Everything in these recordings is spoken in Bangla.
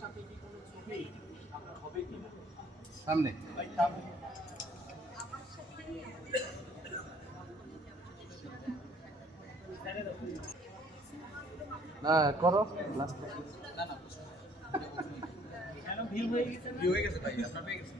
সাথে কি কোনো ছবি আপনার হবে কিনা? সামনে না করো ভিউ হয়ে গেছে ভাই, আপনার হয়ে গেছে।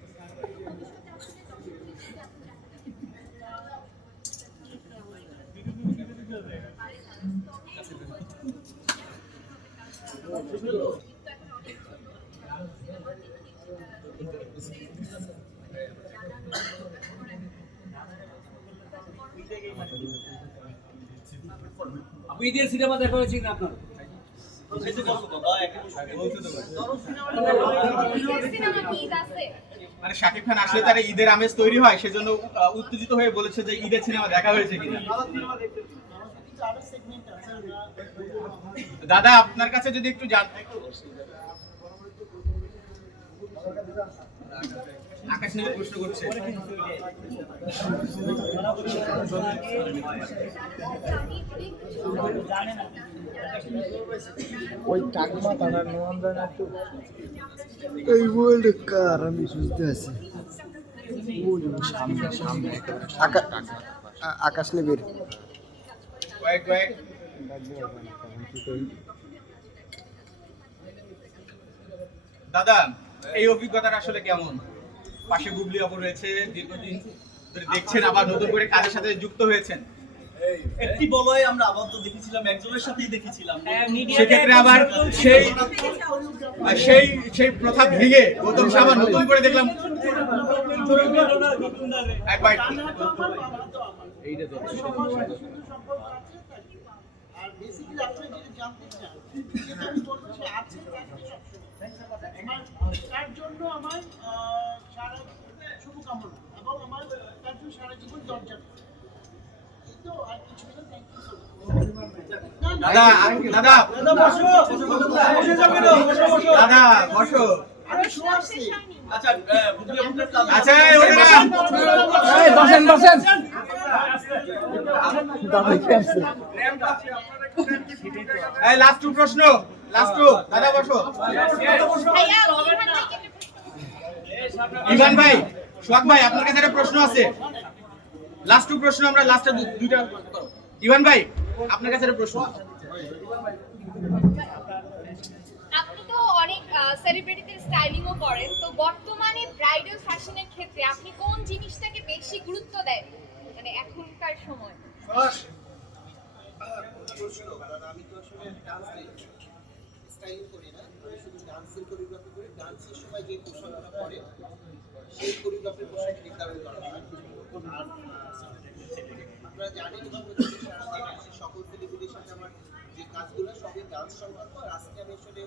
আপনি ঈদের সিনেমা দেখা হয়েছে কিনা আপনার? মানে শাকিব খান আসলে তার ঈদের আমেজ তৈরি হয়, সেজন্য উত্তেজিত হয়ে বলেছে যে ঈদের সিনেমা দেখা হয়েছে কিনা। দাদা আপনার কাছে যদি একটু আকাশ নিয়ে প্রশ্ন করছে। ওই টাকমা তারা নোয়ান্দ্রা না তো এই ওয়ার্ল্ড কার আমি বুঝতে আছি সামনে সামনে আকাশ লেবের কয়েক দাদা এই অভিজ্ঞতাটা আসলে কেমন? পাশে গুগলি অপর রয়েছে, দীর্ঘদিন ধরে দেখছেন, আবার নতুন করে কাজের সাথে যুক্ত হয়েছেন। একটি বলয় আমরা আবদ্ধ দেখেছিলাম, একজনের সাথেই দেখেছিলাম। সেক্ষেত্রে আবার সেই সেই সেই প্রথা ভেঙে গৌতম শাহ আবার নতুন করে দেখলাম। এইটা তো আর বেসিক্যালি আপনি যেটা জানতে চান সেটা আমি বলবো সে আছে থাকবে সবসময়। তার জন্য আমার সারা শুভকামনা এবং আমার তার জন্য সারা জীবন দরজা। কিন্তু আর কিছু না, থ্যাংক ইউ সো মাচ। দাদা দাদা দাদা বসো। আমি শো আসছি। আচ্ছা, বুবলি আপনার কাজ আচ্ছা বসেন বসেন দাদা কি আছে এই লাস্ট টু প্রশ্ন, লাস্ট টু। দাদা বসো। ইভান ভাই, সোহাগ ভাই, আপনার কাছে একটা প্রশ্ন আছে। লাস্ট টু প্রশ্ন, আমরা লাস্টে দুইটা। ইভান ভাই, আপনার কাছে একটা প্রশ্ন। আপনি তো অনেক সেলিব্রিটিদের স্টাইলিংও করেন, তো বর্তমানে ব্রাইডাল ফ্যাশনের ক্ষেত্রে আপনি কোন জিনিসটাকে বেশি গুরুত্ব দেন মানে এখনকার সময়? আমি তো আসলে ডান্স স্টাইলিং করি না, আমি শুধু ডান্সের কোরিওগ্রাফি করি। ডান্সের সময় যে পোশাকটা পরে সেই কোরিওগ্রাফির পোশাক নির্ধারণ করা হয়। আর আপনারা জানেন সারা বাংলাদেশের সকল সেলিব্রিটির সাথে আমার যে কাজগুলো সবই ডান্স সংক্রান্ত। আর আজকে আমি আসলে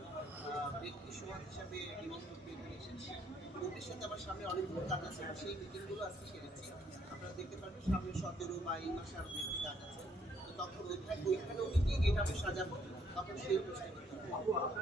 ব্যক্তি সমাজ হিসাবে নিমন্ত্রণ পেয়ে এসেছি। ওদের সাথে আমার সামনে অনেকগুলো কাজ আছে, সেই মিটিংগুলো আজকে সেরেছি। আপনারা দেখতে পারবেন সামনে 17 বা এই মাসে আরো একটি কাজ আছে। তো তখন ওইখানেও মিটিং এটা আমি সাজাবো, তখন সেই প্রশ্ন করতে হবে।